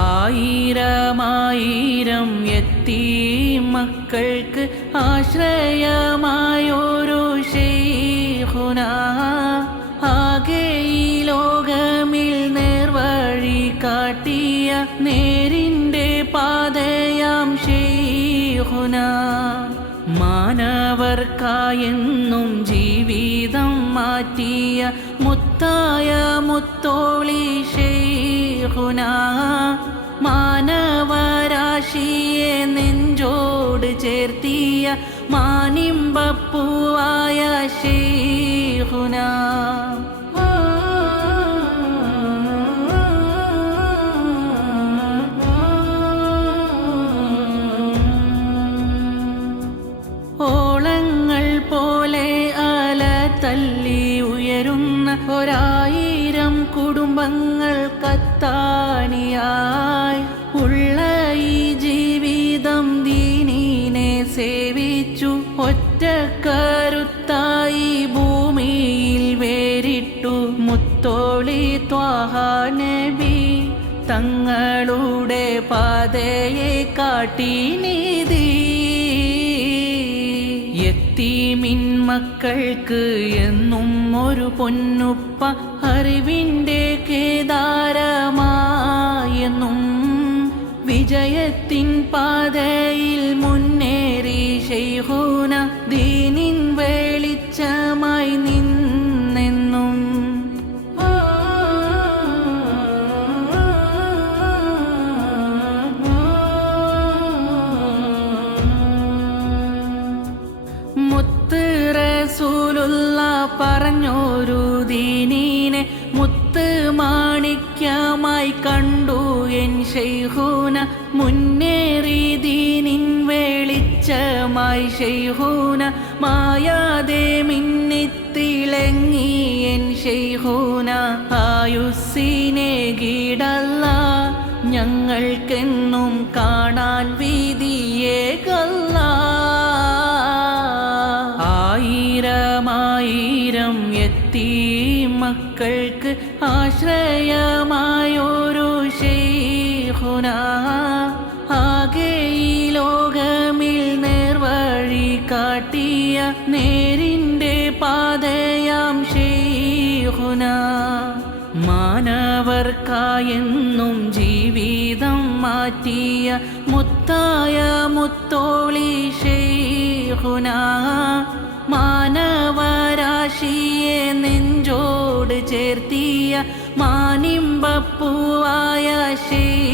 ആയിരമായിരം യത്തീമക്കൾക്ക് ആശ്രയമായൊരു ശൈഖുനാ, ആകെ ഈ ലോകമിൽ നേർവഴി കാട്ടിയ നേരിൻ്റെ പാതയാം ശൈഖുനാ. മാനവർക്കായെന്നും ജീവിതം മാറ്റിയ മുത്തായ മുത്തോളി ശൈഖുനാ, മാനവരാശിയെ നെഞ്ചോട് ചേർത്തിയ മാനിമ്പപ്പൂവായ ശൈഖുനാ. ഓളങ്ങൾ പോലെ അല തല്ലി ഉയരുന്ന 1000 കുടുംബങ്ങൾ കത്താണിയായി ഉള്ള ഈ ജീവിതം ദീനിനെ സേവിച്ചു ഒറ്റക്കരുത്തായി ഭൂമിയിൽ വേരിട്ടു മുത്തോളി ത്വാഹ നബി തങ്ങളുടെ പാതയെ കാട്ടി നീതി. യത്തീമിൻ മക്കൾക്ക് എന്നും ഒരു പൊന്നുപ്പ അറിവിൻ്റെ കേദാരമായെന്നും വിജയത്തിൻ പാതയിൽ മുന്നേറി ശൈഖുന ദീനിൻ വെളിച്ചമായി നിന്നെന്നും. മുത്ത് റസൂലുള്ള പറഞ്ഞൊരു ദീനിനെ മുത്ത് മാണിക്യമായി കണ്ടു എൻ ശൈഖുന, മുന്നേറി ദീനിൻ വെളിച്ചമായി ശൈഖുന, മായാതെ മിന്നിത്തിളങ്ങി എൻ ശൈഖുന. ആയുസ്സിനെ ഗീടല്ല ഞങ്ങൾക്കെന്നും കാണാൻ വീതിയേകല്ല. ആയിരമായിരം യത്തീമക്കൾക്ക് ആശ്രയമായൊരു ശൈഖുനാ, ആകെ ഈ ലോകമിൽ നേർവഴി കാട്ടിയ നേരിൻ്റെ പാതയാം ശൈഖുനാ. മാനവർക്കായെന്നും ജീവിതം മാറ്റിയ മുത്തായ മുത്തോളി ശൈഖുനാ, മാനവരാശിയെ നെഞ്ചോട് ചേർത്തിയ മാനിമ്പപ്പൂവായ ശൈഖുനാ.